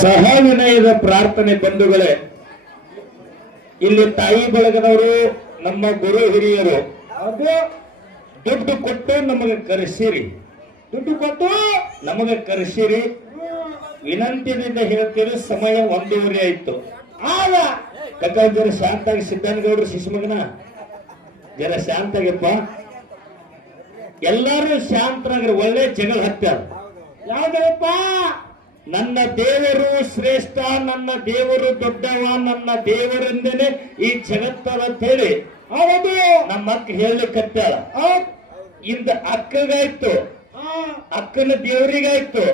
ಸಹವಿನಯದ ಪ್ರಾರ್ಥನೆ ಬಂಧುಗಳೇ, ಇಲ್ಲಿ ತಾಯಿ ಬಳಗದವರು ನಮ್ಮ ಗುರು ಹಿರಿಯರು ದುಡ್ಡು ಕೊಟ್ಟು ನಮಗೆ ಕರೆಸಿರಿ, ದುಡ್ಡು ಕೊಟ್ಟು ನಮಗೆ ಕರೆಸಿರಿ. ವಿನಂತಿಯಿಂದ ಹೇಳ್ತೀರಿ, ಸಮಯ 1:30 ಆಯ್ತು. ಆಗ ಜರ ಶಾಂತಾಗಿ ಸಿದ್ದನಗೌಡರು ಶಿಶುಮಗನ ಜರ ಶಾಂತಾಗಪ್ಪ, ಎಲ್ಲಾರು ಶಾಂತರಾಗ್ರಿ. ಒಳ್ಳೆ ಜಗಳ ಹತ್ಯಾರ. ಯಾವ್ದಪ್ಪ? ನನ್ನ ದೇವರು ಶ್ರೇಷ್ಠ, ನನ್ನ ದೇವರು ದೊಡ್ಡವ, ನನ್ನ ದೇವರಿಂದನೇ ಈ ಜಗತ್ತದ ಅಂತ ಹೇಳಿ ಹೌದು ನಮ್ಮ ಅಕ್ಕ ಹೇಳಲಿಕ್ಕತ್ತಾಳ. ಇಂದ ಅಕ್ಕಗಾಯ್ತು, ಅಕ್ಕನ ದೇವರಿಗಾಯ್ತು,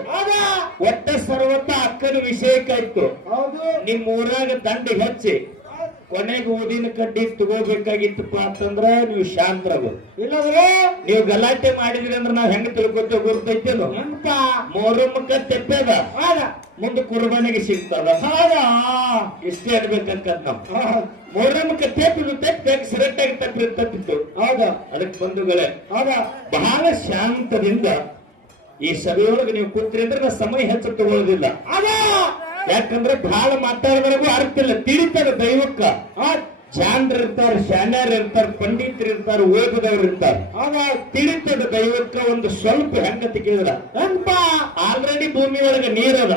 ಒಟ್ಟ ಸರ್ವತ ಅಕ್ಕನ ವಿಷಯಕ್ಕಾಯ್ತು. ನಿಮ್ ಊರಾಗ ದಂಡಿಗೆ ಹಚ್ಚಿ ಕೊನೆಗೆ ಊದಿನ ಕಡ್ಡಿ ತಗೋಬೇಕಾಗಿತ್ತಪ್ಪ ಅಂತಂದ್ರ ನೀವು ಶಾಂತರಾಗ. ಇಲ್ಲಂದ್ರೆ ನೀವು ಗಲಾಟೆ ಮಾಡಿದ್ರಿ ಅಂದ್ರೆ ನಾವ್ ಹೆಂಗ ತಿಳ್ಕೊತೇವೆ ಗುರ್ತೈತೇನು? ಮೊಹರಮ್ಮಕ್ಕ ತೆಪ್ಪದ ಮುಂದೆ ಕುರ್ಬಾನಿಗೆ ಸಿಗ್ತದ. ಇಷ್ಟೇ ಅನ್ಬೇಕಂತ ನಮ್ ಮೊಹರಮ್ಮಕ್ಕ ತೆಪ್ಪಿದ್ದು ತೆಪ್ಪ ಸೆರೆಕ್ಟಾಗಿ ತಪ್ಪಿತ್ತು. ಹೌದಾ? ಅದಕ್ಕೆ ಬಂಧುಗಳೇ, ಬಹಳ ಶಾಂತದಿಂದ ಈ ಸಭೆಯೊಳಗೆ ನೀವು ಕೂತ್ರಿ ಅಂದ್ರೆ ನಾ ಸಮಯ ಹೆಚ್ಚು ತಗೊಳ್ಳೋದಿಲ್ಲ. ಯಾಕಂದ್ರೆ ಬಹಳ ಮಾತಾಡೋದ್ರಾಗೂ ಅರ್ಥ ಇಲ್ಲ, ತಿಳಿತಾರ ದೈವಕ್ಕ. ಜಾನ್ರು ಇರ್ತಾರ, ಶಾನ್ಯರು ಇರ್ತಾರ, ಪಂಡಿತರು ಇರ್ತಾರ, ಓದದವ್ರು ಇರ್ತಾರ. ತಿಳಿತದ ದೈವಕ್ಕ. ಒಂದು ಸ್ವಲ್ಪ ಹೆಂಗತಿ ಕೇಳಿದ್ರ ಆಲ್ರೆಡಿ ಭೂಮಿ ಒಳಗೆ ನೀರದ.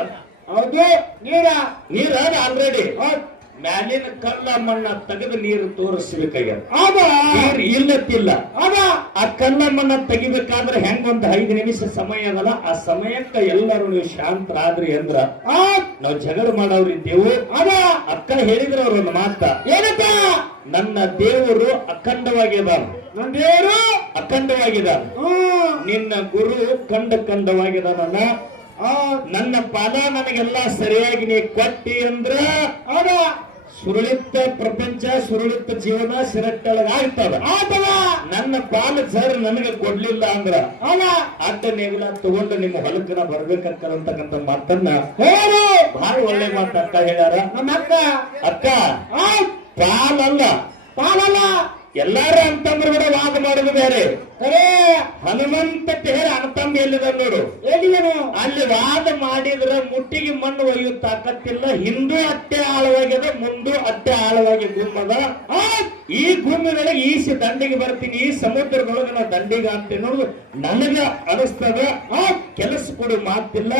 ಹೌದು, ನೀರದ ಆಲ್ರೆಡಿ. ಮ್ಯಾಲಿನ ಕಲ್ಲ ಮಣ್ಣ ತೆಗೆದು ನೀರು ತೋರಿಸ್ಬೇಕಾಗ್ಯದ. ನೀರು ಇಲ್ಲತ್ತಿಲ್ಲ. ಆ ಕಲ್ಲ ಮಣ್ಣ ತೆಗಿಬೇಕಾದ್ರೆ ಹೆಂಗ ಒಂದು 5 ನಿಮಿಷ ಸಮಯ ಅದಲ್ಲ, ಆ ಸಮಯಕ್ಕ ಎಲ್ಲರೂ ನೀವು ಶಾಂತರಾದ್ರಿ ಅಂದ್ರ ನಾವು ಜಗಳ ಮಾಡವ್ರಿದ್ದೇವು. ಅಕ್ಕ ಹೇಳಿದ್ರ ಅವ್ರ ಒಂದು ಮಾತ ಏನಪ್ಪ? ನನ್ನ ದೇವರು ಅಖಂಡವಾಗಿದ್ದಾನ, ನನ್ನ ದೇವರು ಅಖಂಡವಾಗಿದ್ದಾನ, ನಿನ್ನ ಗುರು ಖಂಡವಾಗಿದ್ದಾನ. ನನ್ನ ಪಾದ ನನಗೆಲ್ಲ ಸರಿಯಾಗಿ ನೀ ಕೊಟ್ಟಿ ಅಂದ್ರ ಸುರುಳಿತ ಪ್ರಪಂಚ, ಸುರುಳಿತ ಜೀವನ ಸಿರಟ್ಟೊಳಗ ಆಗ್ತದ. ನನ್ನ ಪಾಲ ಸರ್ ನನಗೆ ಕೊಡ್ಲಿಲ್ಲ ಅಂದ್ರ ಅಡ್ಡ ನೇಗಿಲ ತಗೊಂಡು ನಿಮ್ಮ ಹೊಲಕ್ಕನ ಬರ್ಬೇಕಂತಕ್ಕಂತ ಮಾತನ್ನ ಬಹಳ ಒಳ್ಳೆ ಮಾತ ಅಕ್ಕ ಹೇಳ್ಯಾರ. ಅಕ್ಕ ಪಾಲಲ್ಲ ಎಲ್ಲಾರು ಅಂತಂದ್ರೆ ಕೂಡ ವಾದ ಮಾಡೋದು ಬೇರೆ. ಹನುಮಂತ ಹೇಳಿ ಅಣ್ತಂಬ ಎಲ್ಲಿದ ನೋಡು, ಎಲ್ಲಿದನು ಅಲ್ಲಿ ವಾದ ಮಾಡಿದ್ರ ಮುಟ್ಟಿಗೆ ಮಣ್ಣು ಒಯ್ಯೋ ತಾಕತ್ತಿಲ್ಲ. ಹಿಂದೂ ಅಟ್ಟೆ ಆಳವಾಗ್ಯದ, ಮುಂದೂ ಅಟ್ಟೆ ಆಳವಾಗಿ ಗುಮ್ಮದ. ಈ ಗುಮ್ಮಿನೊಳಗೆ ಈಸಿ ದಂಡಿಗೆ ಬರ್ತೀನಿ, ಈ ಸಮುದ್ರದೊಳಗೆ ನಾ ದಂಡಿಗೆ ಅಂತೀನಿ ನೋಡುದು ನನಗ ಅನಿಸ್ತದ. ಕೆಲಸ ಕೊಡು ಮಾತಿಲ್ಲ.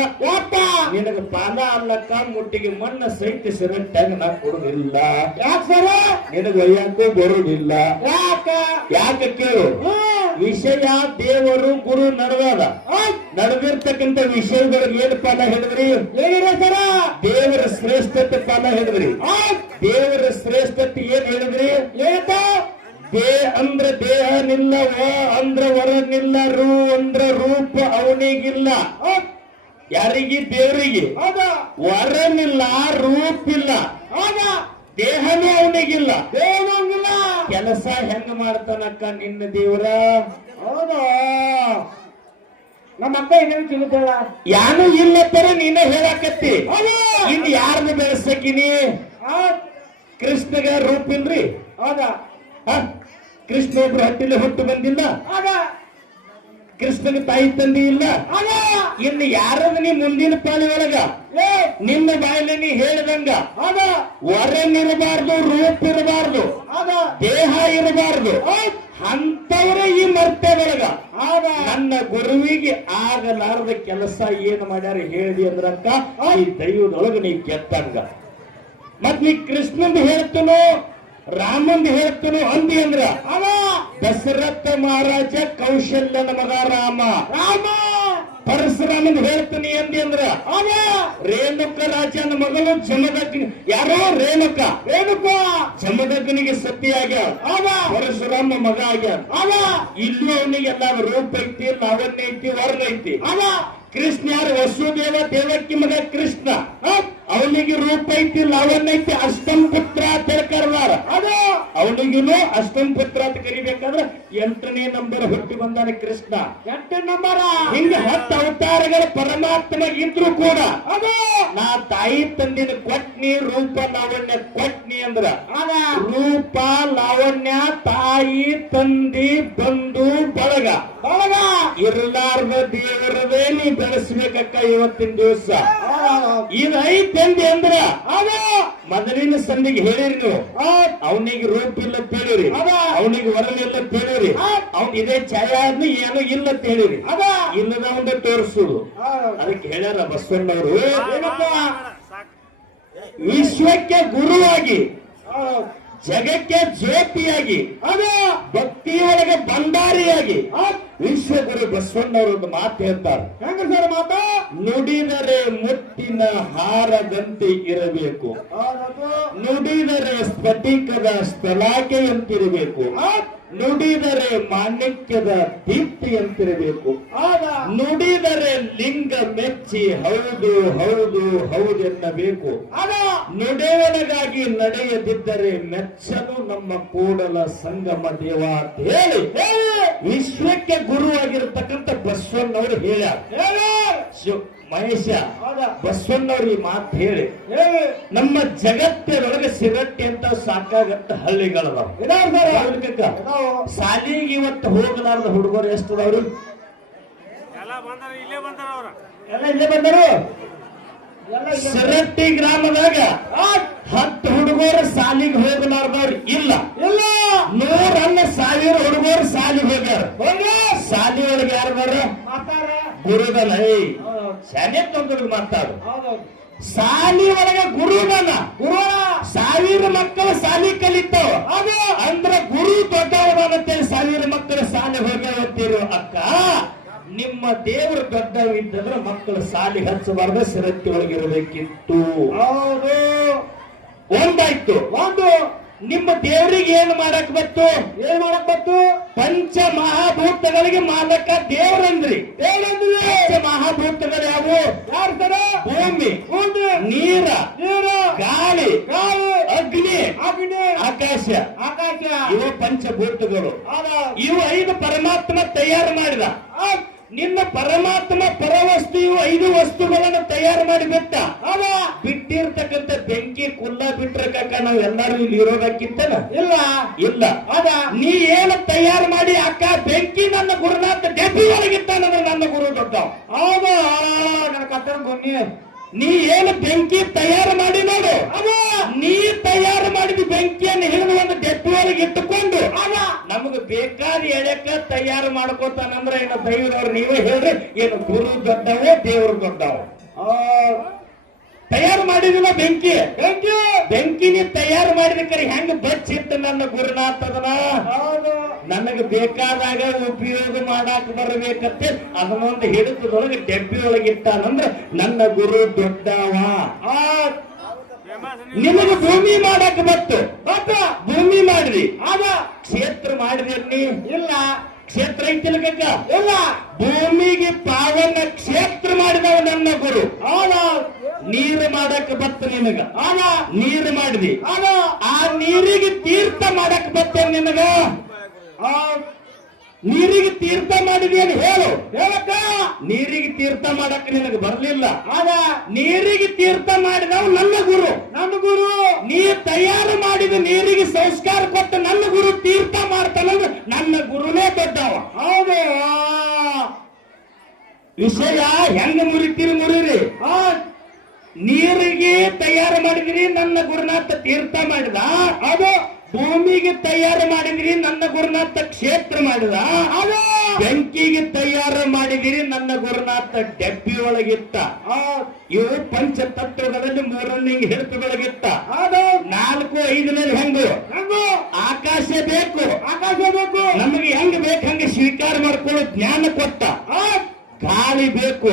ನಿನಗ ಪಾದ ಅಲ್ಲಕ್ಕ ಮುಟ್ಟಿಗೆ ಮಣ್ಣ ಸಹಿತ ಸಿರಟ್ಟಾಗ ನಾ ಕೊಡುದಿಲ್ಲ. ಯಾಕೆ ಸರ? ನಿನಗ ಒಯ್ಯಾಕೂ ಬರುದಿಲ್ಲ. ಯಾಕ ಕೇಳು? ವಿಷಯ ದೇವರು ಗುರು ನಡೆದ ನಡೆದಿರ್ತಕ್ಕಂಥ ವಿಷಯಗಳಿಗೆ ಏನ್ ಪಾಲ ಹೇಳಿದ್ರಿ? ದೇವರ ಶ್ರೇಷ್ಠತೆ ಪಾಲ ಹೇಳಿದ್ರಿ. ದೇವರ ಶ್ರೇಷ್ಠತೆ ಏನ್ ಹೇಳಿದ್ರಿ? ಅಂದ್ರ ದೇಹ ನಿಲ್ಲ, ವ ಅಂದ್ರ ವರ ನಿಲ್ಲ, ರೂ ಅಂದ್ರ ರೂಪ ಅವನಿಗಿಲ್ಲ. ಯಾರಿಗೆ? ದೇವರಿಗೆ. ವರನಿಲ್ಲ, ರೂಪಿಲ್ಲ, ದೇಹನೂ ಅವನಿಗಿಲ್ಲ. ಕೆಲಸ ಹೆಂಗ ಮಾಡ್ತಾನಕ್ಕ ನಿನ್ನ ದೇವರ? ಹೌದಾ? ನಮ್ಮ ಅಕ್ಕ ಏನೇನು ತಿಳಿತಾಳ? ಯಾನು ಇಲ್ಲ ತರ ನೀನೇ ಹೇಳಾಕತ್ತಿ. ಇನ್ನು ಯಾರನ್ನ ಬೆಳೆಸಕಿನಿ? ಕೃಷ್ಣಗ ರೂಪ ಇಲ್ರಿ. ಹೌದಾ? ಕೃಷ್ಣ ಒಬ್ರು ಹಟ್ಟಿಲಿ ಹುಟ್ಟು ಬಂದಿಲ್ಲ. ಕೃಷ್ಣನ ತಾಯಿ ತಂದೆ ಇಲ್ಲ. ಇನ್ನು ಯಾರದ ನೀ ಮುಂದಿನ ಪಾಳಿ ಒಳಗ ನಿನ್ನ ಬಾಯಲ್ಲಿ ನೀ ಹೇಳಿದಂಗ ವರನಿರಬಾರ್ದು, ರೂಪ ಇರಬಾರ್ದು, ದೇಹ ಇರಬಾರ್ದು. ಅಂತವರ ಈ ಮರ್ತೇವೊಳಗ ನನ್ನ ಗುರುವಿಗೆ ಆಗಲಾರದ ಕೆಲಸ ಏನು ಮಾಡ್ಯಾರ ಹೇಳಿದಿ ಅಂದ್ರಕ್ಕ ಈ ದೈವದೊಳಗ ನೀ ಗೆದ್ದಂಗ. ಮತ್ ನೀ ಕೃಷ್ಣಂದು ಹೇಳ್ತನೋ ರಾಮಂದು ಹೇಳ್ತನೋ ಅಂದಿ ಅಂದ್ರ ದಶರಥ ಮಹಾರಾಜ ಕೌಶಲ್ಯನ ಮಗ ರಾಮ. ಪರಶುರಾಮನ್ ಹೇಳ್ತೀನಿ ಅಂದಿ ಅಂದ್ರ ರೇಣುಕ ರಾಜನ ಮಗಳು ಜಮದಗ್ನಿ. ಯಾರೋ ರೇಣುಕ ಜಮದಗ್ನಿಗೆ ಸತಿ ಆಗ್ಯಾವ. ಪರಶುರಾಮ ಮಗ ಆಗ್ಯಾವ. ಇಲ್ಲೂ ಅವನಿಗೆ ಎಲ್ಲ ರೂಪ ಐತಿ, ಲಾವಣ್ಯ ಐತಿ, ವರ್ಣ ಐತಿ. ಕೃಷ್ಣ ಯಾರು? ವಸುದೇವ ದೇವಕಿ ಮಗ ಕೃಷ್ಣ. ಅವನಿಗೆ ರೂಪ ಐತಿ, ಲಾವಣ್ಯ ಐತಿ, ಅಷ್ಟಂ ಪುತ್ರ ಅಂತ ಕರ್ದಾರ. ಅವನಿಗೂ ಅಷ್ಟಂ ಪುತ್ರ ಅಂತ ಕರಿಬೇಕಾದ್ರೆ 8ನೇ ನಂಬರ್ ಹುಟ್ಟಿ ಬಂದಾನೆ ಕೃಷ್ಣ. 8 ನಂಬರ್. ಹಿಂಗ 10 ಅವತಾರಗಳ ಪರಮಾತ್ಮ ಇದ್ರು ಕೂಡ ನಾ ತಾಯಿ ತಂದಿನ ಕೊಟ್ನಿ, ರೂಪ ಲಾವಣ್ಯ ಕೊಟ್ನಿ ಅಂದ್ರ ರೂಪ ಲಾವಣ್ಯ ತಾಯಿ ತಂದಿ ಬಂಧು ಬಳಗ ಇರಲಾರ್ದ ದೇವರದೇ ನೀ ಬೆಳೆಸ್ಬೇಕಕ್ಕ ಇವತ್ತಿನ ದಿವಸ. ಇದು ಐತೆಂದಿ ಅಂದ್ರ ಮೊದಲಿನ ಸಂದಿಗೆ ಹೇಳಿರಿ ನೀವು, ಅವನಿಗೆ ರೂಪ ಇಲ್ಲ ಅಂತ ಹೇಳಿರಿ, ಅವನಿಗೆ ವರಲಿಲ್ಲ ಅಂತ ಹೇಳಿರಿ, ಅವ್ನ್ ಇದೇ ಛಾಯಾ ಆದ್ನು ಏನು ಇಲ್ಲ ಅಂತ ಹೇಳಿರಿ, ಇಲ್ಲದವಂದ ತೋರಿಸುದು. ಅದಕ್ಕೆ ಹೇಳ್ಯಾರ ಬಸವಣ್ಣವರು, ವಿಶ್ವಕ್ಕೆ ಗುರುವಾಗಿ ಜಗಕ್ಕೆ ಜ್ಯೋತಿಯಾಗಿ ಭಕ್ತಿಯೊಳಗೆ ಭಂಡಾರಿಯಾಗಿ ವಿಶ್ವಗುರು ಬಸವಣ್ಣವರು ಒಂದು ಮಾತು ಹೇಳ್ತಾರೆ. ಹೆಂಗ ಸರ್ ಮಾತ? ನುಡಿದರೆ ಮುತ್ತಿನ ಹಾರದಂತೆ ಇರಬೇಕು, ನುಡಿದರೆ ಸ್ಫಟಿಕದ ಸ್ತಲಾಕೆಯಂತಿರಬೇಕು, ನುಡಿದರೆ ಮಾಣಿಕ್ಯದ ದೀಪ್ತಿಯಂತಿರಬೇಕು, ನುಡಿದರೆ ಲಿಂಗ ಮೆಚ್ಚಿ ಹೌದು ಹೌದು ಹೌದೆನ್ನಬೇಕು, ನುಡಿಯೊಳಗಾಗಿ ನಡೆಯದಿದ್ದರೆ ಮೆಚ್ಚನು ನಮ್ಮ ಕೂಡಲ ಸಂಗಮ ದೇವ ಅಂತ ಹೇಳಿ ವಿಶ್ವಕ್ಕೆ ಗುರುವಾಗಿರತಕ್ಕಂಥ ಬಸವಣ್ಣವರು ಹೇಳ್ಯಾರ. ಮಹೇಶ ಬಸವಣ್ಣವ್ರು ಈ ಮಾತು ಹೇಳಿ ನಮ್ಮ ಜಗತ್ತಿನೊಳಗೆ ಸಿಗಟ್ಟಿ ಅಂತ ಸಾಕಾಗತ್ತ ಹಳ್ಳಿಗಳದಾವ. ಸಾಲಿಗೆ ಇವತ್ತು ಹೋಗಲಾರ್ದ ಹುಡುಗರು ಎಷ್ಟದವ್ರು? ಎಲ್ಲ ಇಲ್ಲೇ ಬಂದರು. ಸಿರಟ್ಟಿ ಗ್ರಾಮದಾಗ 10 ಹುಡುಗರು ಸಾಲಿಗೆ ಹೋಗಲಾರ್ದವ್ರು ಇಲ್ಲ. 100,000 ಹುಡುಗರು ಸಾಲಿಗೆ ಹೋಗ್ಯಾರ. ಸಾಲಿ ಒಳಗೆ ಯಾರು ಗುರುದನ ಶಾಲೆ ತೊಂದ್ರೆ ಮಾತಾಡು. ಸಾಲಿ ಒಳಗೆ ಗುರುದನ, 1000 ಮಕ್ಕಳು ಸಾಲಿ ಕಲಿತಾವ ಅಂದ್ರ ಗುರು ದೊಡ್ಡವನಂತೇಳಿ 1000 ಮಕ್ಕಳು ಸಾಲಿ ಹೋಗ್ಯಾವತ್ತಿರೋ ಅಕ್ಕ. ನಿಮ್ಮ ದೇವರು ದೊಡ್ಡವಿದ್ದಂದ್ರೆ ಮಕ್ಕಳು ಸಾಲಿ ಹಚ್ಚಬಾರ್ದು, ಸಿರಟ್ಟಿ ಒಳಗಿರಬೇಕಿತ್ತು. ಒಂದಾಯ್ತು. ಒಂದು ನಿಮ್ಮ ದೇವರಿಗೆ ಏನು ಮಾಡಕ್ ಬತ್ತು? ಏನ್ ಮಾಡಕ್ ಬತ್ತು? ಪಂಚ ಮಹಾಭೂತಗಳಿಗೆ ಮಾಲಕ ದೇವರಂದ್ರಿ. ಪಂಚ ಮಹಾಭೂತಗಳು ಯಾವುವು? ಯಾರು ಸರ? ಭೂಮಿ, ನೀರ, ಗಾಳಿ, ಅಗ್ನಿ, ಆಕಾಶ. ಇವು ಪಂಚಭೂತಗಳು. ಇವು 5 ಪರಮಾತ್ಮ ತಯಾರು ಮಾಡಿದ. ನಿನ್ನ ಪರಮಾತ್ಮ ಪರವಸ್ತು ಇವು 5 ವಸ್ತುಗಳನ್ನು ತಯಾರು ಮಾಡಿ ಬಿಟ್ಟ. ಬಿಟ್ಟಿರ್ತಕ್ಕಂಥ ಬೆಂಕಿ ಕುಲ್ಲ ಬಿಟ್ರಕ್ಕ ನಾವ್ ಎಲ್ಲಾರು ಇಲ್ಲಿ ಇರೋದಕ್ಕಿಂತನ ಇಲ್ಲ ಇಲ್ಲ. ನೀ ಏನು ತಯಾರು ಮಾಡಿ ಅಕ್ಕ ಬೆಂಕಿ ನನ್ನ ಗುರುನಾಥ ಡೆಬ್ಬಿ ಒಳಗಿತ್ತಾನಂದ್ರೆ ನನ್ನ ಗುರು ದೊಡ್ಡ. ಹೌದಾ? ನನ್ನ ಕತ್ತನ ಬನ್ನಿ. ನೀ ಏನು ಬೆಂಕಿ ತಯಾರು ಮಾಡಿ ನೋಡು, ನೀ ತಯಾರು ಮಾಡಿದ ಬೆಂಕಿಯನ್ನು ಹಿಡಿದು ಒಂದು ಡೆಬ್ಬಿ ಒಳಗೆ ಇಟ್ಟುಕೊಂಡು ನಮಗ ಬೇಕಾದ ಎಳೆಕ ತಯಾರು ಮಾಡ್ಕೋತಾನಂದ್ರ ಏನು ದೈವದವ್ರು ನೀವೇ ಹೇಳ್ರಿ, ಏನು ಗುರು ದೊಡ್ಡವೇ ದೇವರು ದೊಡ್ಡವ? ತಯಾರು ಮಾಡಿದಿಲ್ಲ ಬೆಂಕಿ. ಬೆಂಕಿ ನೀ ತಯಾರು ಮಾಡಿದ ಕರೆ ಹೆಂಗ ಬಚ್ಚಿತ್ತು ನನ್ನ ಗುರುನಾಥದನ. ನನಗೆ ಬೇಕಾದಾಗ ಉಪಯೋಗ ಮಾಡಾಕ ಬರಬೇಕಂತೆ ಅದನ್ನೊಂದು ಹಿಡಿತದೊಳಗೆ ಡೆಬ್ಬಿ ಒಳಗೆ ಇಟ್ಟಾನಂದ್ರ ನನ್ನ ಗುರು ದೊಡ್ಡವ. ನಿಮಗೆ ಭೂಮಿ ಮಾಡಾಕ ಬತ್ತು, ಭೂಮಿ ಮಾಡಿದ್ರಿ. ಕ್ಷೇತ್ರ ಮಾಡಿದ್ರಿ ಇಲ್ಲ. ಕ್ಷೇತ್ರ ಐತಿಲ್ಕ ಇಲ್ಲ. ಭೂಮಿಗೆ ಪಾವನ ಕ್ಷೇತ್ರ ಮಾಡಿದವ ನನ್ನ ಗುರು. ನೀರು ಮಾಡಕ್ ಬತ್ತ ನಿನಗ, ನೀರು ಮಾಡಿದಿ. ಆ ನೀರಿಗೆ ತೀರ್ಥ ಮಾಡಕ್ ಬತ್ತ ನಿನಗ. ನೀರಿಗೆ ತೀರ್ಥ ಮಾಡಿದೇನು ಹೇಳು? ಹೇಳಕ್ಕ. ನೀರಿಗೆ ತೀರ್ಥ ಮಾಡಕ್ ನಿನಗೆ ಬರ್ಲಿಲ್ಲ. ನೀರಿಗೆ ತೀರ್ಥ ಮಾಡಿದವ ನನ್ನ ಗುರು. ನನ್ನ ಗುರು ನೀ ತಯಾರು ಮಾಡಿದ ನೀರಿಗೆ ಸಂಸ್ಕಾರ ಕೊಟ್ಟು ನನ್ನ ಗುರು ತೀರ್ಥ ಮಾಡ್ತಾನಂದ್ರೆ ನನ್ನ ಗುರುನೇ ದೊಡ್ಡವ. ಹೌದು. ವಿಷಯ ಹೆಂಗ ಮುರಿತೀರಿ ಮುರಿರಿ. ನೀರಿಗೆ ತಯಾರು ಮಾಡಿದ್ರಿ, ನನ್ನ ಗುರುನಾಥ ತೀರ್ಥ ಮಾಡಿದ. ಅದು ಭೂಮಿಗೆ ತಯಾರು ಮಾಡಿದ್ರಿ, ನನ್ನ ಗುರುನಾಥ ಕ್ಷೇತ್ರ ಮಾಡಿದ. ಬೆಂಕಿಗೆ ತಯಾರು ಮಾಡಿದಿರಿ, ನನ್ನ ಗುರುನಾಥ ಡೆಬ್ಬಿ ಒಳಗಿತ್ತ. ಇವು ಪಂಚ ತತ್ವಗಳಲ್ಲಿ 3ನೇ ಹಿಡಿತದೊಳಗಿತ್ತ. 4, 5ನೇದು ಹೆಂಗು? ಆಕಾಶ ಬೇಕು. ಆಕಾಶ ಬೇಕು. ನಮಗೆ ಹೆಂಗ್ ಬೇಕು ಹಂಗೆ ಸ್ವೀಕಾರ ಮಾಡ್ಕೊಳ್ಳೋ ಜ್ಞಾನ ಕೊಟ್ಟ. ಗಾಳಿ ಬೇಕು.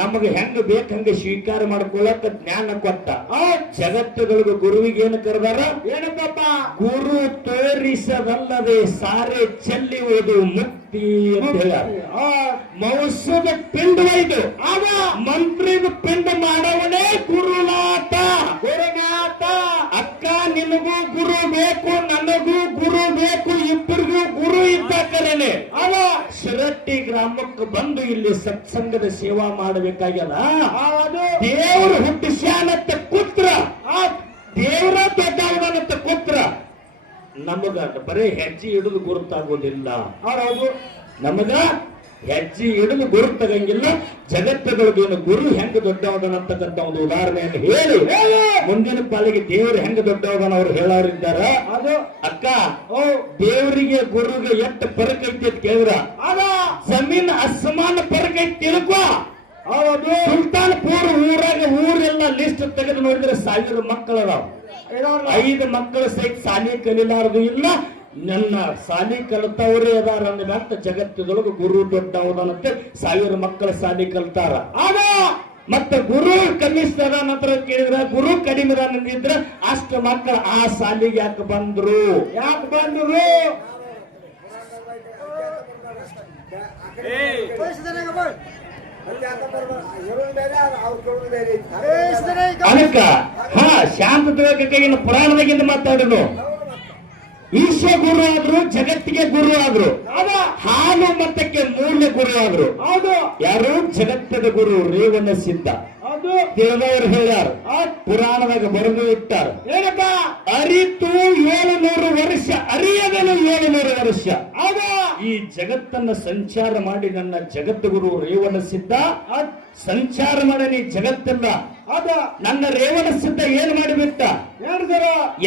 ನಮಗೆ ಹೆಂಗ ಬೇಕಂಗೆ ಸ್ವೀಕಾರ ಮಾಡ್ಕೊಳ್ಳಕ ಜ್ಞಾನ ಕೊಟ್ಟ. ಜಗತ್ತುಗಳಿಗೆ ಗುರುವಿಗೆ ಏನು ಕರೆದಾರ? ಏನಪ್ಪ? ಗುರು ತೋರಿಸದಲ್ಲದೆ ಸಾರೆ ಚೆಲ್ಲಿವುದು ಮುಕ್ತಿ ಅಂತ ಹೇಳ. ಮೌಸದ ಪಿಂಡ ಇದು. ಮಂತ್ರಿದ ಪಿಂಡ ಮಾಡವನೇ ಗುರುನಾಥ. ಗುರುನಾಥ. ಅಕ್ಕ ನಿನಗೂ ಗುರು ಬೇಕು, ನನಗೂ ಗುರು ಬೇಕು, ಇಬ್ಬರಿಗೂ ಗುರು ಇದ್ದ ಕರೆನೆ. ಶಿರಟ್ಟಿ ಗ್ರಾಮಕ್ಕೆ ಬಂದು ಇಲ್ಲಿ ಸತ್ಸಂಗದ ಸೇವಾ ಮಾಡಬೇಕಾಗ್ಯದ. ದೇವರು ಹುಟ್ಟಿಸ್ಯಾನತ್ತ ಕೂತ್ರ, ದೇವರ ದೊಡ್ಡವನಂತ ಕೂತ್ರ ನಮಗ ಬರೀ ಹೆಜ್ಜೆ ಹಿಡಿದು ಗುರುತಾಗೋದಿಲ್ಲ. ನಮಗ ಹೆಜ್ಜೆ ಹಿಡಿದು ಗುರು ತಗಂಗಿಲ್ಲ. ಜಗತ್ತದೊಳಗೇನು ಗುರು ಹೆಂಗ ದೊಡ್ಡವದನಂತಕ್ಕಂಥ ಒಂದು ಉದಾಹರಣೆಯನ್ನು ಹೇಳಿ ಮುಂದಿನ ಪಾಲಿಗೆ ದೇವರು ಹೆಂಗ ದೊಡ್ಡವದನ ಅವ್ರು ಹೇಳೋರಿದ್ದಾರ. ಅದು ಅಕ್ಕ ದೇವರಿಗೆ ಗುರುಗೆ ಎಷ್ಟು ಫರಕ್ ಐತಿ ಅಂತ ಕೇಳಿದ್ರ ಜಮೀನ್ ಅಸಮಾನ ಫರಕ್ ಐತಿ ತಿಳ್ಕೊ. ಸುಲ್ತಾನ್ಪುರ್ ಊರಾಗ ಊರೆಲ್ಲ ಲಿಸ್ಟ್ ತೆಗೆದು ನೋಡಿದ್ರೆ 1000 ಮಕ್ಕಳು ಅದಾವ. 5 ಮಕ್ಕಳು ಸಹಿತ ಶಾಲೆ ಕಲಿಲಾರದು ಇಲ್ಲ. ನನ್ನ ಶಾಲೆ ಕಲಿತವ್ರೇ ಅದಾರ ಅಂದ ಜಗತ್ತದೊಳಗೆ ಗುರು ದೊಡ್ಡವದನಂತೆ 1000 ಮಕ್ಕಳ ಶಾಲೆ ಕಲ್ತಾರ. ಆಗ ಮತ್ತೆ ಗುರು ಕನಿಷ್ಠ ನಂತರ ಕೇಳಿದ್ರ ಗುರು ಕಡಿಮೆ ಅಂದಿದ್ರ ಅಷ್ಟು ಮಕ್ಕಳು ಆ ಶಾಲೆಗೆ ಯಾಕೆ ಬಂದ್ರು? ಅದಕ್ಕ ಶಾಂತವಾಗಿ ಪುರಾಣದಾಗಿಂದ ಮಾತಾಡೋದು. ಈಶ್ವ ಗುರು ಆದ್ರು, ಜಗತ್ತಿಗೆ ಗುರು ಆದ್ರು, ಹಾಲು ಮತಕ್ಕೆ ಮೂಲ ಗುರು ಆದ್ರು. ಯಾರು? ಜಗತ್ತದ ಗುರು ರೇವಣ ಸಿದ್ಧ. ತಿಳಿದವರು ಹೇಳ್ಯಾರ, ಪುರಾಣದಾಗ ಬರೆದು ಇಟ್ಟಾರ. ಏನಪ್ಪ? ಅರಿತು 700 ವರ್ಷ, ಅರಿಯದನು 700 ವರ್ಷ. ಈ ಜಗತ್ತನ್ನ ಸಂಚಾರ ಮಾಡಿ ನನ್ನ ಜಗತ್ತು ಗುರು ರೇವಣ ಸಿದ್ಧ ಸಂಚಾರ ಮಾಡನಿ ಜಗತ್ತಲ್ಲ. ನನ್ನ ರೇವಣ ಸಿದ್ಧ ಏನ್ ಮಾಡಿಬಿಟ್ಟ?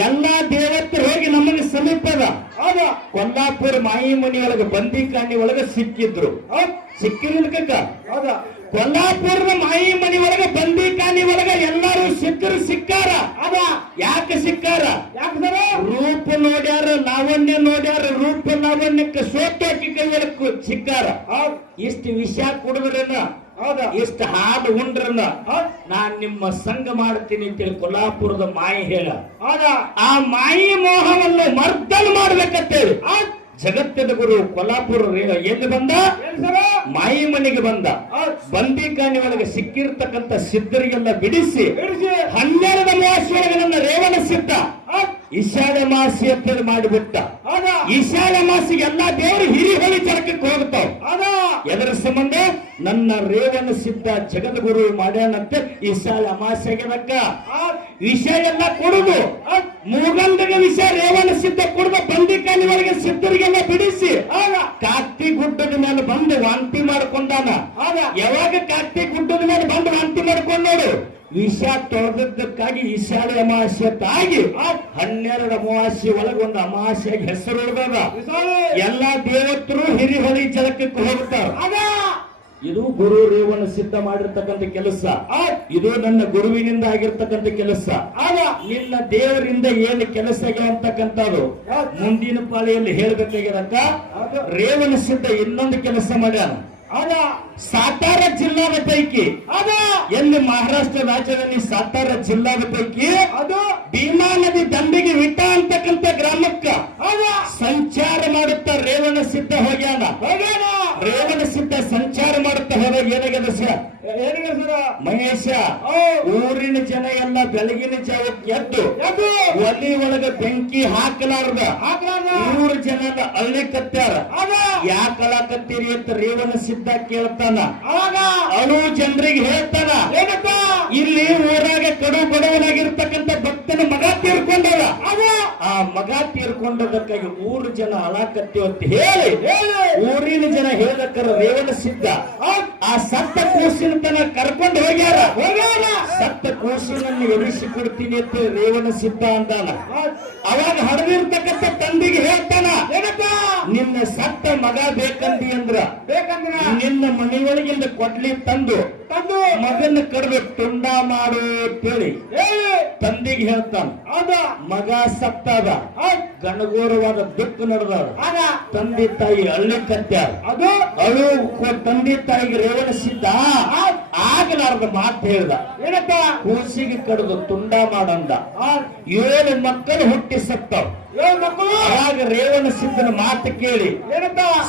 ಎಲ್ಲಾ ದೇವತೆ ಹೋಗಿ ನಮಗೆ ಸಮೀಪದ ಕೊಲ್ಲಾಪುರ ಮಾಯಿ ಮನಿ ಒಳಗ ಬಂದಿಖಾನಿ ಒಳಗ ಸಿಕ್ಕಿದ್ರು. ಸಿಕ್ಕಿರ್ಲಿಕ್ಕ ಕೊಲ್ಲಾಪುರದ ಮಾಯಿ ಮನಿ ಒಳಗ ಬಂದಿಖಾನಿ ಒಳಗ ಎಲ್ಲಾರು ಸಿಕ್ಕಾರ. ಯಾಕೆ ಸಿಕ್ಕಾರ? ರೂಪ ನೋಡ್ಯಾರ, ಲಾವಣ್ಯ ನೋಡ್ಯಾರ, ರೂಪ ಲಾವಣ್ಯಕ್ಕೆ ಸೋತೋಕಿ ಕೈ ಸಿಕ್ಕಾರ. ಇಷ್ಟು ವಿಷಯ ಕುಡಿದ್ರೇನ, ಇಷ್ಟು ಹಾಡು ಉಂಡ್ರನ್ನ ನಾನ್ ನಿಮ್ಮ ಸಂಘ ಮಾಡ್ತೀನಿ ಅಂತೇಳಿ ಕೊಲ್ಲಾಪುರದ ಮಾಯಿ ಹೇಳ. ಆ ಮಾಯಿ ಮೋಹವನ್ನು ಮರ್ದನ ಮಾಡ್ಬೇಕಂತೇಳಿ ಜಗತ್ತಿನ ಗುರು ಕೊಲ್ಲಾಪುರ ಎಲ್ಲಿ ಬಂದ? ಮಾಯಿ ಮನೆಗೆ ಬಂದ. ಬಂದಿಖಾನಿ ಒಳಗೆ ಸಿಕ್ಕಿರ್ತಕ್ಕಂಥ ಸಿದ್ಧರಿಗೆಲ್ಲ ಬಿಡಿಸಿ 12 ಅಮಾವಾಸ್ಯೆ ಒಳಗೆ ನನ್ನ ರೇವಣ ಸಿದ್ಧ ಈಶಾನ್ಯ ಮಾಸಿ ಅಂತೇಳಿ ಮಾಡಿಬಿಟ್ಟ. ಈಶಾನ್ಯ ಮಾಸಿಗೆ ಎಲ್ಲಾ ದೇವರು ಹಿರಿಹೊಳಿ ಜಳಕಕ್ಕೆ ಹೋಗ್ತಾವ. ಎದರ ಸಂಬಂಧ? ನನ್ನ ರೇವಣ ಸಿದ್ಧ ಜಗದ್ಗುರು ಮಾಡ್ಯಾನಂತೆ ಈಶಾನ್ಯ ಅಮಾಸ್ಯೆಗದಕ್ಕ ವಿಷ ಎಲ್ಲ ಕೊಡುದು. ಮೂಗಂದಗ ವಿಷ ರೇವಣ ಸಿದ್ಧ ಕುಡಿದ ಬಂದಿಖಾನಿ ಒಳಗೆ ಸಿದ್ಧರಿಗೆಲ್ಲ ಬಿಡಿಸಿ ಕಾರ್ತಿಕ್ ಗುಡ್ಡದ ಮೇಲೆ ಬಂದು ವಾಂತಿ ಮಾಡ್ಕೊಂಡಾನ. ಯಾವಾಗ ಕಾರ್ತಿಕ್ ಗುಡ್ಡದ ಮೇಲೆ ಬಂದು ವಾಂತಿ ಮಾಡ್ಕೊಂಡ್ ನೋಡು, ವಿಷ ತೊಳೆದಕ್ಕಾಗಿ ಈಶಾನ್ಯ ಅಮಾವಾಸ್ಯೆ ಆಗಿ 12 ಅಮಾವಾಸ್ಯೆ ಒಳಗೆ ಒಂದು ಅಮಾವಾಸ್ಯೆಗೆ ಹೆಸರು ಉಳಿದ ಎಲ್ಲಾ ದೇವತರು ಹಿರಿಹೊಳಿ ಜಲಕಕ್ಕೆ ಹೋಗ್ತಾರ. ಇದು ಗುರು ರೇವಣ ಸಿದ್ಧ ಮಾಡಿರ್ತಕ್ಕಂಥ ಕೆಲಸ. ಇದು ನನ್ನ ಗುರುವಿನಿಂದ ಆಗಿರ್ತಕ್ಕಂಥ ಕೆಲಸ. ನಿನ್ನ ದೇವರಿಂದ ಏನು ಕೆಲಸ ಅಂತಕ್ಕಂಥದ್ದು ಮುಂದಿನ ಪಾಳಿಯಲ್ಲಿ ಹೇಳ್ಬೇಕಾಗಿರಂತ ರೇವಣ ಸಿದ್ಧ ಇನ್ನೊಂದು ಕೆಲಸ ಮಾಡ್ಯಾನ. ಸಾತಾರ ಜಿಲ್ಲಾದ ಪೈಕಿ ಎಲ್ಲಿ ಮಹಾರಾಷ್ಟ್ರ ರಾಜ್ಯದಲ್ಲಿ ಸಾತಾರ ಜಿಲ್ಲಾದ ಪೈಕಿ ಭೀಮಾ ನದಿ ದಂಡೆಗೆ ವಿಟ ಅಂತಕ್ಕಂಥ ಗ್ರಾಮಕ್ಕ ಸಂಚಾರ ಮಾಡುತ್ತಾ ರೇವಣ ಸಿದ್ಧ ಹೋಗ್ಯಾನ. ರೇವಣ ಸಿದ್ಧ ಸಂಚಾರ ಮಾಡುತ್ತಾ ಹೋದಾಗ ಏನಾಗ್ಯದ ಸರ್? ಮಹೇಶ, ಊರಿನ ಜನ ಎಲ್ಲ ಬೆಳಗಿನ ಜಾವಕ್ಕೆ ಎದ್ದು ಒಲಿ ಒಳಗ ಬೆಂಕಿ ಹಾಕಲಾರ್ದ 3 ಜನ ಅಳ್ಳಿ ಕತ್ತಾರ. ಯಾಕೆ ಅಳಕತ್ತೀರಿ ಅಂತ ರೇವಣ ಸಿದ್ಧ ಕೇಳ್ತಾನ. ಅಳು ಜನರಿಗೆ ಹೇಳ್ತಾನ, ಇಲ್ಲಿ ಊರಾಗ ಕಡು ಬಡವನಾಗಿರ್ತಕ್ಕಂಥ ಭಕ್ತನ ಮಗ ತೀರ್ಕೊಂಡವ. ಆ ಮಗ ತೀರ್ಕೊಂಡದಕ್ಕಾಗಿ 3 ಜನ ಅಳಕತ್ತೀವಿ ಅಂತ ಹೇಳಿ ಊರಿನ ಜನ ಹೇಳಕ್ಕರ ರೇವಣ ಸಿದ್ಧ ಆ ಸತ್ತ ಕೂಸಿನ ತನ ಕರ್ಕೊಂಡು ಹೋಗ್ಯಾರ. ಸತ್ತ ಕೂಸಿನನ್ನು ಎನಿಸಿಕೊಡ್ತೀನಿ ಅಂತ ರೇವಣ ಸಿದ್ಧ ಅಂದಾನ. ಅವಾಗ ಹಡದಿರ್ತಕ್ಕಂಥ ತಂದೆಗೆ ಹೇಳ್ತಾನ, ನಿನ್ನ ಸತ್ತ ಮಗ ಬೇಕಂದಿ ಅಂದ್ರ ನಿನ್ನ ಮನೆಯೊಳಗಿಂದ ಕೊಡ್ಲಿ ತಂದು ಮಗನ ಕಡ್ದು ತುಂಡ ಮಾಡು ಅಂತೇಳಿ ತಂದೆಗೆ ಹೇಳ್ತಾನ. ಮಗ ಸತ್ತದ, ಗಣಗೋರವಾದ ದುಃಖ ನಡೆದ. ತಂದೆ ತಾಯಿ ಅಳ್ಳಿ ಕತ್ಯಾರ. ಅಳು ತಂದೆ ತಾಯಿಗೆ ರೇವಣ ಸಿದ್ಧ ಆಗಲಾರ್ದ ಮಾತು ಹೇಳ್ದ. ಏನಪ್ಪ? ಕೂಸಿಗೆ ಕಡ್ದು ತುಂಡ ಮಾಡಂದ. 7 ಮಕ್ಕಳು ಹುಟ್ಟಿ ಸತ್ತವ್. ಆಗ ರೇವಣ ಸಿದ್ಧನ ಮಾತು ಕೇಳಿ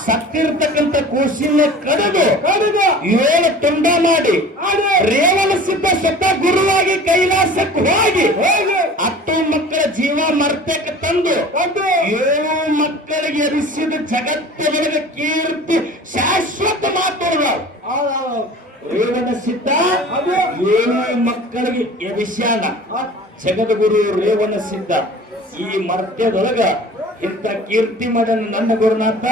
ಸತ್ತಿರ್ತಕ್ಕಂಥ ಕೂಸಿನ ಕಡಿದು 7 ತುಂಡ ಮಾಡಿ ರೇವಣ ಸಿದ್ಧ ಸ್ವತಃ ಗುರುವಾಗಿ ಕೈಲಾಸಕ್ಕೆ ಹೋಗಿ 10 ಮಕ್ಕಳ ಜೀವ ಮರ್ತಕ್ಕೆ ತಂದು 7 ಮಕ್ಕಳಿಗೆ ಎರಿಸಿದ ಜಗತ್ತಿನೊಳಗೆ ಕೀರ್ತಿ ಶಾಶ್ವತ ಮಾತಾಡುವ ರೇವಣ ಸಿದ್ಧ 7 ಮಕ್ಕಳಿಗೆ ಎರಿಸ್ಯಾನ. ಜಗದ್ಗುರು ರೇವಣ ಸಿದ್ಧ ಈ ಮರ್ತ್ಯದೊಳಗ ಇಂಥ ಕೀರ್ತಿ ಮಾಡನ ನನ್ನ ಗುರುನಾಥ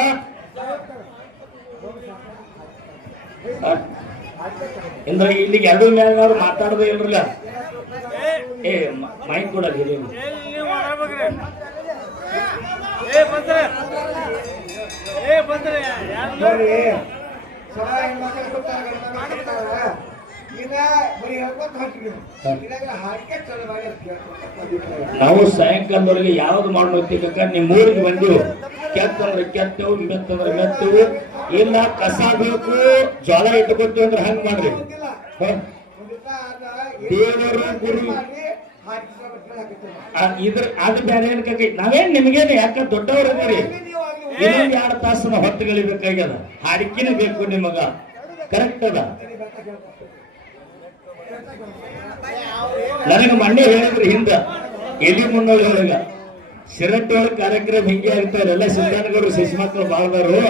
ಇಂದ್ರ ಇಲ್ಲಿಗೆ ಎರಡು ಮ್ಯಾಗ ಮಾತಾಡೋದೇ ಇಲ್ರಲ್ಲ. ಏ ಮೈಕ್ ಕೊಡಲ್ಲ ಹಿರಿಯ ನಾವು ಸಾಯಂಕಾಲದವರೆಗೆ ಯಾವ್ದು ಮಾಡ್ಬೇಕ ನಿಮ್ಮ ಊರಿಗೆ ಬಂದೆವು. ಕೆತ್ತಂದ್ರೆ ಕೆತ್ತವು, ಮೆತ್ತಂದ್ರೆ ಮೆತ್ತವು. ಇಲ್ಲ ಕಸ ಬೇಕು ಜೋಳ ಇಟ್ಕೊತೀವಿ ಅಂದ್ರೆ ಹಂಗ್ ಮಾಡ್ರಿ. ದೇವರು ಗುರು ಇದ್ರ ಅದು ಬೇರೆ ಏನ್ಕಾಗಿ ನಾವೇನ್ ನಿಮ್ಗೇನು ಯಾಕ ದೊಡ್ಡವರು ಇದೀರಿ. ಇನ್ನೊಂದು 2 ತಾಸನ ಹೊತ್ತುಗಳಿಬೇಕಾಗ್ಯದ. ಹಾಡಿಕೆನೇ ಬೇಕು ನಿಮಗ. ಕರೆಕ್ಟ್ ಅದ. ನನಗೆ ಮೊನ್ನೆ ಹೇಳಿದ್ರು ಹಿಂದ ಎಲ್ಲಿ ಮುನ್ನೋಳಿ ಒಳಗ ಶಿರಟ್ಟಿ ಒಳಗ ಕಾರ್ಯಕ್ರಮ ಹಿಂಗೆ ಆಗ್ತಾವ್ರ. ಎಲ್ಲ ಸಿದ್ಧಾನಗೌಡರು ಶಿಶುಮಕ್ಕಳು ಬಾಳದಾರು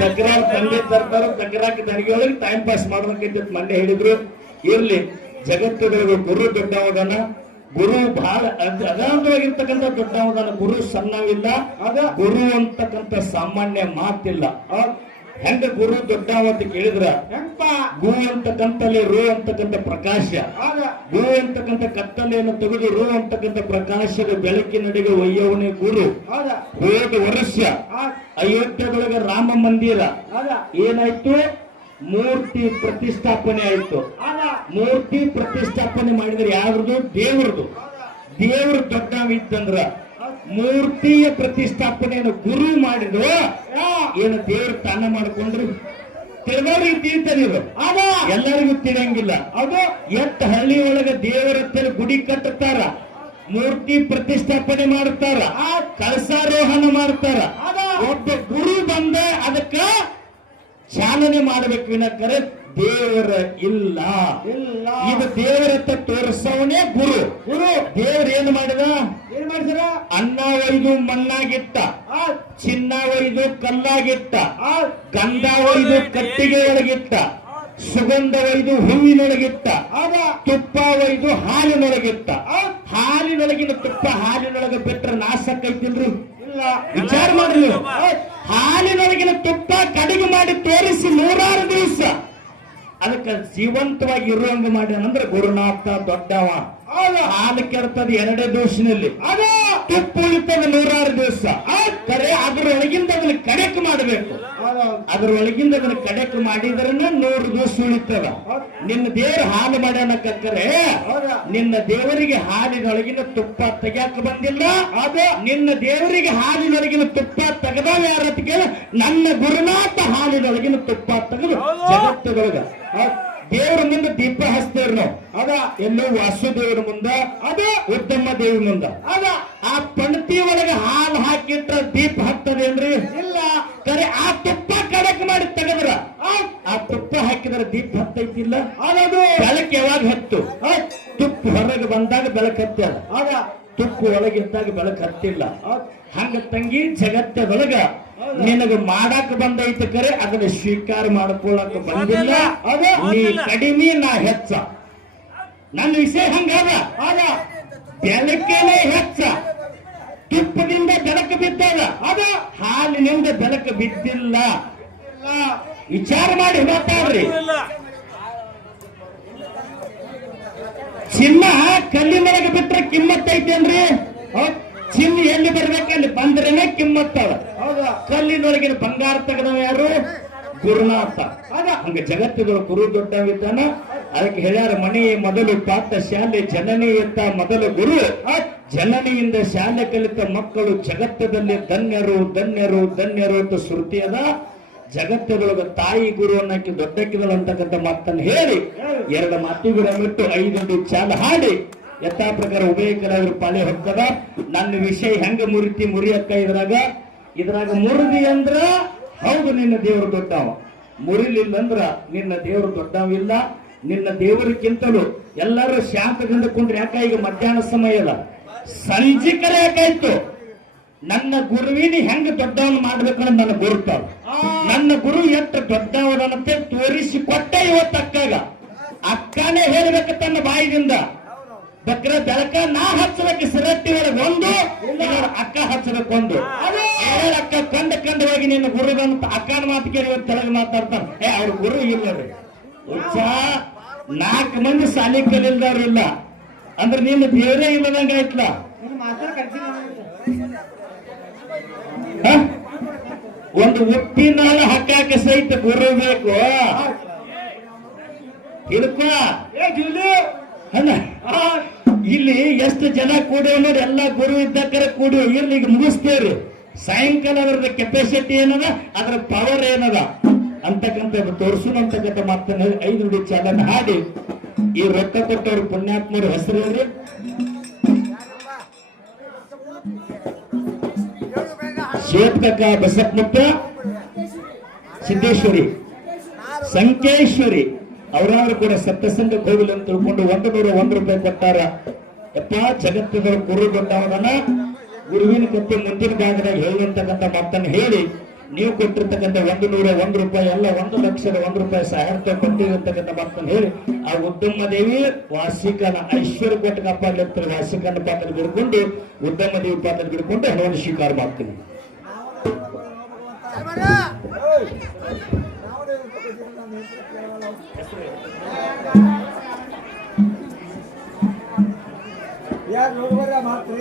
ತಕರಾರು ತಂದೆ ತರ್ತಾರ. ತಕರಾಕ ತನಗೆ ಒಳಗೆ ಟೈಮ್ ಪಾಸ್ ಮಾಡ್ಬೇಕಂತ ಮೊನ್ನೆ ಹೇಳಿದ್ರು. ಇರ್ಲಿ, ಜಗತ್ತಿನೊಳಗೆ ಗುರು ದೊಡ್ಡವದಾನ. ಗುರು ಬಹಳ ಅಗಾಧವಾಗಿರ್ತಕ್ಕಂಥ ದೊಡ್ಡವದಾನ. ಗುರು ಸಣ್ಣವಿಲ್ಲ. ಅದ ಗುರು ಅಂತಕ್ಕಂಥ ಸಾಮಾನ್ಯ ಮಾತಿಲ್ಲ. ಹೆಂಗ ಗುರು ದೊಡ್ಡವ ಅಂತ ಕೇಳಿದ್ರ, ಗು ಅಂತಕ್ಕಂಥಲ್ಲಿ ರು ಅಂತಕ್ಕಂಥ ಪ್ರಕಾಶ, ಗು ಅಂತಕ್ಕಂಥ ಕತ್ತಲೆಯನ್ನು ತೆಗೆದು ರು ಅಂತಕ್ಕಂಥ ಪ್ರಕಾಶದ ಬೆಳಕಿನಡೆಗೆ ಒಯ್ಯವನೇ ಗುರು. ಹೋದ ವರ್ಷ ಅಯೋಧ್ಯದೊಳಗೆ ರಾಮ ಮಂದಿರ ಏನಾಯ್ತು? ಮೂರ್ತಿ ಪ್ರತಿಷ್ಠಾಪನೆ ಆಯ್ತು. ಮೂರ್ತಿ ಪ್ರತಿಷ್ಠಾಪನೆ ಮಾಡಿದ್ರೆ ಯಾವ್ದು? ದೇವ್ರದು. ದೇವ್ರ ದೊಡ್ಡವಿತ್ತಂದ್ರ ಮೂರ್ತಿಯ ಪ್ರತಿಷ್ಠಾಪನೆಯನ್ನು ಗುರು ಮಾಡಿದ್ರು. ಏನು ದೇವ್ರ ತಾನ ಮಾಡ್ಕೊಂಡ್ರು ತಿಳಿದವ್ರಿಗೆ ತಿಳಿತದಿರು. ಅದ ಎಲ್ಲರಿಗೂ ತಿಳಿಯಂಗಿಲ್ಲ. ಅದು ಎತ್ತ ಹಳ್ಳಿ ಒಳಗ ದೇವರ ಗುಡಿ ಕಟ್ಟುತ್ತಾರ, ಮೂರ್ತಿ ಪ್ರತಿಷ್ಠಾಪನೆ ಮಾಡುತ್ತಾರ, ಕಳಸಾರೋಹಣ ಮಾಡ್ತಾರ. ಒಬ್ಬ ಗುರು ಬಂದ ಅದಕ್ಕ ಚಾಲನೆ ಮಾಡಬೇಕು ವಿನಕರೆ ದೇವರ ಇಲ್ಲ. ಇದು ದೇವರತ್ತ ತೋರಿಸವನೇ ಗುರು. ಗುರು ದೇವ್ರ ಏನು ಮಾಡಿದ? ಏನ್ ಮಾಡಿದ್ರ? ಅನ್ನ ಒಯ್ದು ಮಣ್ಣಾಗಿಟ್ಟ, ಚಿನ್ನ ಒಯ್ದು ಕಲ್ಲಾಗಿಟ್ಟ, ಗಂಧ ಒಯ್ದು ಕಟ್ಟಿಗೆ ಒಳಗಿಟ್ಟ, ಸುಗಂಧ ಒಯ್ದು ಹೂವಿನೊಳಗಿಟ್ಟ, ತುಪ್ಪ ಒಯ್ದು ಹಾಲಿನೊಳಗಿಟ್ಟ. ಹಾಲಿನೊಳಗಿನ ತುಪ್ಪ ಹಾಲಿನೊಳಗೆ ಬಿಟ್ರೆ ನಾಶಕ್ಕೈತಿಲ್ರಿ? ಇಲ್ಲ. ವಿಚಾರ ಮಾಡ್ರಿ. ಹಾಲಿನೊಳಗಿನ ತುಪ್ಪ ಕಡಿಮೆ ಮಾಡಿ ತೋರಿಸಿ 106 ದಿವಸ ಅದಕ್ಕೆ ಜೀವಂತವಾಗಿ ಇರುವಂಗ ಮಾಡ್ಯಾನಂದ್ರೆ ಗುರುನಾಥ ದೊಡ್ಡವ. ಹಾಲು ಕೆಡ್ತದ 2 ದಿವಸನಲ್ಲಿ, ಅದು ತುಪ್ಪ ಉಳಿತದ 106 ದಿವಸ. ಕರೆ ಅದರೊಳಗಿಂದ ಅದನ್ನ ಕಡೆಕ್ ಮಾಡಬೇಕು. ಅದರೊಳಗಿಂದ ಅದನ್ನ ಕಡೆಕ್ ಮಾಡಿದ್ರೆ 100 ದಿವಸ ಉಳಿತದ. ನಿನ್ನ ದೇವ್ರ ಹಾಲು ಮಾಡ್ಯಾನಕ್ಕರೆ ನಿನ್ನ ದೇವರಿಗೆ ಹಾಲಿನೊಳಗಿನ ತುಪ್ಪ ತೆಗ್ಯಾಕ ಬಂದಿಲ್ಲ. ಅದು ನಿನ್ನ ದೇವರಿಗೆ ಹಾಲಿನೊಳಗಿನ ತುಪ್ಪ ತೆಗೆದವ ಯಾರತ್ತಿಗೆ? ನನ್ನ ಗುರುನಾಥ ಹಾಲಿನೊಳಗಿನ ತುಪ್ಪ ತೆಗೆದು ಜಗತ್ತದೊಳಗ ದೇವರ ಮುಂದೆ ದೀಪ ಹಚ್ತೇವ್ರಿ ನಾವು. ಅದ ಎಲ್ಲೋ ವಾಸುದೇವರ ಮುಂದ, ಅದ ಉದ್ದಮ್ಮ ದೇವಿ ಮುಂದ. ಅದ ಆ ಪಣತಿ ಒಳಗೆ ಹಾಲು ಹಾಕಿಟ್ರ ದೀಪ ಹತ್ತದೇನ್ರಿ? ಇಲ್ಲ. ಕರೆ ಆ ತುಪ್ಪ ಕಡಕ್ ಮಾಡಿ ತೆಗದ್ರ ಆ ತುಪ್ಪ ಹಾಕಿದ್ರ ದೀಪ ಹತ್ತೈತಿಲ್ಲ. ಅದದು ಬೆಳಕು ಯಾವಾಗ ಹತ್ತು? ತುಪ್ಪ ಹೊರಗೆ ಬಂದಾಗ ಬೆಳಕು ಹತ್ತದ. ಅದ ತುಪ್ಪ ಒಳಗಿದ್ದಾಗ ಬೆಳಕು ಹತ್ತಿಲ್ಲ. ಹಂಗ ತಂಗಿ ಜಗತ್ತದೊಳಗ ನಿನಗ ಮಾಡಾಕ ಬಂದೈತೆ ಕರೆ ಅದನ್ನ ಸ್ವೀಕಾರ ಮಾಡ್ಕೊಳಕ ಬಂದಿಲ್ಲ. ನೀ ಕಡಿಮೆ, ನಾ ಹೆಚ್ಚ. ನನ್ನ ವಿಷಯ ಹಂಗಾದ. ಆಗ ಬೆಳಕೇನೆ ಹೆಚ್ಚ. ತುಪ್ಪದಿಂದ ಬೆಳಕು ಬಿದ್ದದ, ಅದು ಹಾಲಿನಿಂದ ಬೆಳಕು ಬಿದ್ದಿಲ್ಲ. ವಿಚಾರ ಮಾಡಿ ಮಾತಾಡ್ರಿ. ಚಿನ್ನ ಕಲ್ಲಿನೊಳಗೆ ಬಿಟ್ರೆ ಕಿಮ್ಮತ್ತೈತೇನ್ರಿ? ಚಿನ್ನ ಎಲ್ಲಿ ಬರ್ಬೇಕಲ್ಲಿ ಬಂದ್ರೇನೆ ಕಿಮ್ಮತ್ತವ. ಕಲ್ಲಿನೊಳಗಿನ ಬಂಗಾರ ತೆಗೆದವ ಯಾರು? ಗುರುನಾಥ. ಹಂಗ ಜಗತ್ತಿನ ಗುರು ದೊಡ್ಡವಿದ್ದಾನ. ಅದಕ್ಕೆ ಹೇಳ್ಯಾರ, ಮನೆ ಮೊದಲು ಪಾಠ ಶಾಲೆ, ಜನನಿ ಎತ್ತ ಮೊದಲು ಗುರು. ಜನನಿಯಿಂದ ಶಾಲೆ ಕಲಿತ ಮಕ್ಕಳು ಜಗತ್ತದಲ್ಲಿ ಧನ್ಯರು ಧನ್ಯರು ಧನ್ಯರು ಅಂತ ಶ್ರುತಿ ಅದ. ಜಗತ್ತದೊಳಗ ತಾಯಿ ಗುರು ಅನ್ನಕ್ಕೆ ದೊಡ್ಡಕ್ಕಿದಳು ಅಂತಕ್ಕಂಥ ಮಾತನ್ನು ಹೇಳಿ 2 ಮಾತುಗಳ ಬಿಟ್ಟು 5 ಚಾಲ ಹಾಡಿ ಯಥಾ ಪ್ರಕಾರ ಉಭಯ ಕಲಾವಿದರು ಪಾಳೆ ಹೊಕ್ಕದ. ನನ್ನ ವಿಷಯ ಹೆಂಗ ಮುರಿಯಕ್ಕ ಇದ್ರಾಗ ಮುರಿದಿ ಅಂದ್ರ ಹೌದು ನಿನ್ನ ದೇವರು ದೊಡ್ಡವ, ಮುರಿಲಿಲ್ಲ ಅಂದ್ರ ನಿನ್ನ ದೇವರು ದೊಡ್ಡವಿಲ್ಲ. ನಿನ್ನ ದೇವರಿಗಿಂತಲೂ ಎಲ್ಲರೂ ಶಾಂತದಿಂದ ಕುಂಡ್ರೆ ಯಾಕ ಈಗ ಮಧ್ಯಾಹ್ನ ಸಮಯ ಅಲ್ಲ, ಸಂಜಿಕರೆ ಯಾಕಾಯ್ತು? ನನ್ನ ಗುರುವಿನ ಹೆಂಗ ದೊಡ್ಡವನ್ ಮಾಡ್ಬೇಕಂದ್ರೆ ನನ್ನ ಗುರುತಾವ. ನನ್ನ ಗುರು ಎಷ್ಟು ದೊಡ್ಡವನಂತೆ ತೋರಿಸಿ ಕೊಟ್ಟ ಇವತ್ತು ಅಕ್ಕಾಗ. ಅಕ್ಕನೇ ಹೇಳ್ಬೇಕು ತನ್ನ ಬಾಯಿದಿಂದ, ಬಕ್ರ ಬೆಳಕ ನಾ ಹಚ್ಚಬೇಕು ಸಿರಟ್ಟಿ ಒಳಗೆ ಒಂದು, ಅಕ್ಕ ಹಚ್ಚಬೇಕು ಒಂದು. ಅಕ್ಕ ಕಂಡ ಹೋಗಿ ನಿನ್ನ ಗುರುಗಂತ ಅಕ್ಕನ ಮಾತು ಕೇಳಿ ಇವತ್ತು ತೆಳಗೆ ಮಾತಾಡ್ತಾನೆ. ಅವ್ರ ಗುರು ಇಲ್ಲ ರೀ. ಹುಚ್ಚ 4 ಮಂದಿ ಸಾಲಿ ಕಲಿಲ್ದವ್ರು ಇಲ್ಲ ಅಂದ್ರೆ ನಿನ್ನ ದೇವರೇ ಇಲ್ಲದಂಗ ಆಯ್ತಲ್ಲ. ಒಂದು ಉಪ್ಪಿನ ಹಕ್ಕಾಕ ಸಹಿತ ಗುರು ಬೇಕು. ತಿಳ್ಕೊ ಅಲ್ಲ, ಇಲ್ಲಿ ಎಷ್ಟು ಜನ ಕೂಡಿ ನೋಡಿ, ಎಲ್ಲ ಗುರು ಇದ್ದಕ್ಕರ ಕೂಡಿ ಇಲ್ಲಿ ಈಗ ಮುಗಿಸ್ತೇವ್ರಿ. ಸಾಯಂಕಾಲ ಅದ್ರದ ಕೆಪಾಸಿಟಿ ಏನದ, ಅದ್ರ ಪವರ್ ಏನದ ಅಂತಕ್ಕಂಥ ತೋರ್ಸುನ ಅಂತಕ್ಕಂಥ ಮಾತನ್ನ 5 ನುಡಿ ಚಾಲನೆ ಹಾಡಿ ಈ ರೊಕ್ಕ ಕೊಟ್ಟವ್ರ ಪುಣ್ಯಾತ್ಮರ ಹೆಸರು ಹೇಳ್ರಿ. ಶೇತ್ಕಕ್ಕ ಬಸಪ್ಪನಪ್ಪ ಸಿದ್ದೇಶ್ವರಿ ಸಂಕೇಶ್ವರಿ ಅವರಾದ್ರೂ ಕೂಡ ಸಪ್ತಸಂಗಕ್ಕೆ ಹೋಗಿಲ್ಲ ಅಂತ ತಿಳ್ಕೊಂಡು 101 ರೂಪಾಯಿ ಕೊಟ್ಟಾರ. ಯಪ್ಪ ಜಗತ್ತಿನ ಗುರು ಕೊಟ್ಟವನ ಗುರುವಿನ ಕತ್ತೆ ಮುಂದಿನ ಭಾಗದಾಗ ಹೇಳುವಂತಕ್ಕಂಥ ಮಾತನ್ನು ಹೇಳಿ ನೀವು ಕೊಟ್ಟಿರ್ತಕ್ಕಂಥ 101 ರೂಪಾಯಿ ಎಲ್ಲ 1,01 ರೂಪಾಯಿ ಸಹಾಯ ಕೊಟ್ಟಿರತಕ್ಕಂಥ ಮಾತನ್ನು ಹೇಳಿ ಆ ಉದ್ದಮ್ಮ ದೇವಿ ವಾಸಿಕನ ಐಶ್ವರ್ಯ ಕೊಟ್ಟ ಕಾಪಾಡ್ಲಿರ್ತಾರೆ. ವಾಸಿಕನ ಪಾತ್ರ ಬಿಡ್ಕೊಂಡು ಉದ್ದಮ್ಮ ದೇವಿ ಪಾತ್ರ ಬಿಡ್ಕೊಂಡು ಹಣವನ್ನು ಸ್ವೀಕಾರ ಮಾಡ್ತೀನಿ. ಯಾರು ನೋಡುವರ ಮಾತ್ರ